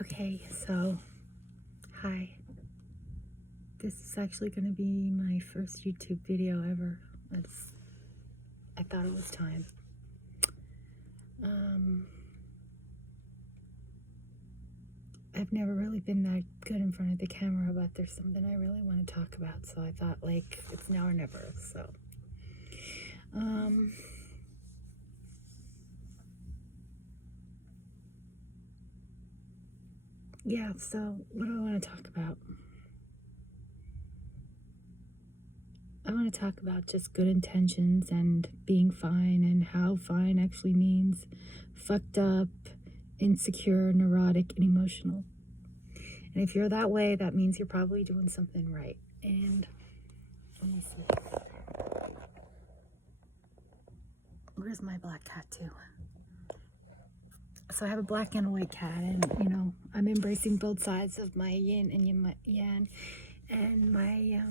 Okay, so hi. This is actually going to be my first YouTube video ever. I thought it was time. Um, I've never really been that good in front of the camera, but there's something I really want to talk about, so I thought, like, it's now or never. So, yeah, so what do I want to talk about? I want to talk about just good intentions and being fine, and how fine actually means fucked up, insecure, neurotic, and emotional. And if you're that way, that means you're probably doing something right. And let me see. Where's my black cat too? So I have a black and a white cat, and I'm embracing both sides of my yin and my yang, and my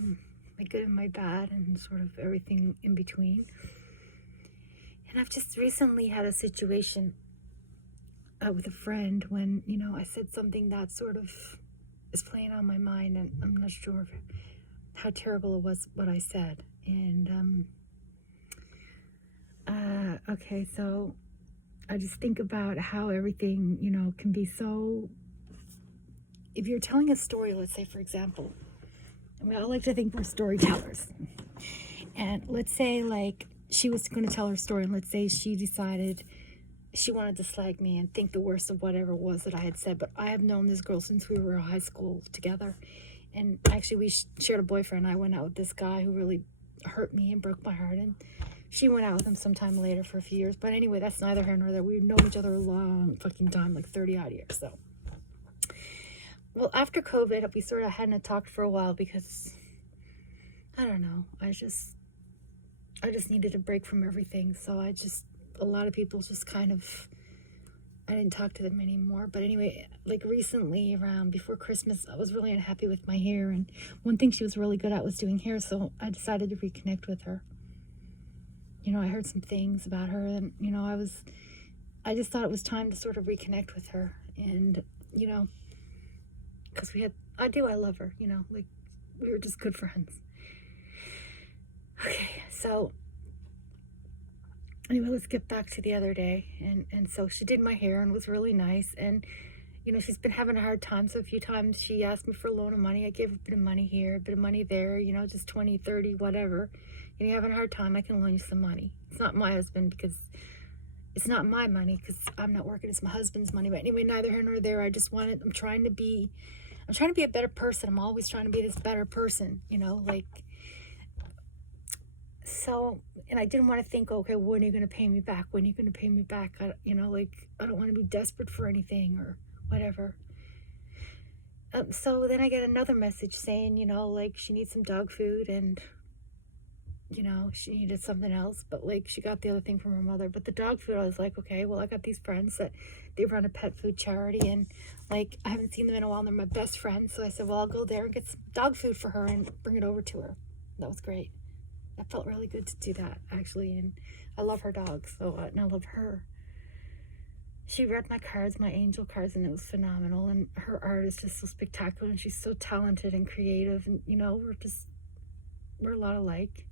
good and my bad, and sort of everything in between. And I've just recently had a situation with a friend when I said something that sort of is playing on my mind, and I'm not sure how terrible it was what I said. And okay, so I just think about how everything can be so. If you're telling a story, let's say, for example, I like to think we're storytellers, and let's say, like, she was going to tell her story, and let's say she decided she wanted to slag me and think the worst of whatever it was that I had said. But I have known this girl since we were in high school together, and actually we shared a boyfriend. I went out with this guy who really hurt me and broke my heart, and she went out with him sometime later for a few years. But anyway, that's neither here nor there. We've known each other a long fucking time, like 30 odd years. So, well, after COVID, we sort of hadn't talked for a while because I don't know. I just needed a break from everything. So a lot of people just kind of, I didn't talk to them anymore. But anyway, like recently, around before Christmas, I was really unhappy with my hair, and one thing she was really good at was doing hair. So I decided to reconnect with her. I heard some things about her, and I just thought it was time to sort of reconnect with her. And because I love her, like, we were just good friends. Okay, so anyway, let's get back to the other day. And so she did my hair and was really nice, and she's been having a hard time. So a few times she asked me for a loan of money. I gave her a bit of money here, a bit of money there, just 20, 30, whatever. And you're having a hard time, I can loan you some money. It's not my husband, because it's not my money, because I'm not working. It's my husband's money. But anyway, neither here nor there. I'm trying to be a better person. I'm always trying to be this better person, like. So, and I didn't want to think, okay, when are you going to pay me back? When are you going to pay me back? I don't want to be desperate for anything or whatever. So then I get another message saying, like, she needs some dog food, and she needed something else, but like she got the other thing from her mother. But the dog food, I was like, okay, well, I got these friends that they run a pet food charity, and like I haven't seen them in a while, and they're my best friends. So I said, well, I'll go there and get some dog food for her and bring it over to her. That was great. That felt really good to do that, actually. And I love her dog, and I love her. She read my cards, my angel cards, and it was phenomenal. And her art is just so spectacular, and she's so talented and creative, and we're a lot alike.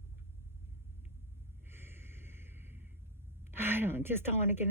I don't want to get into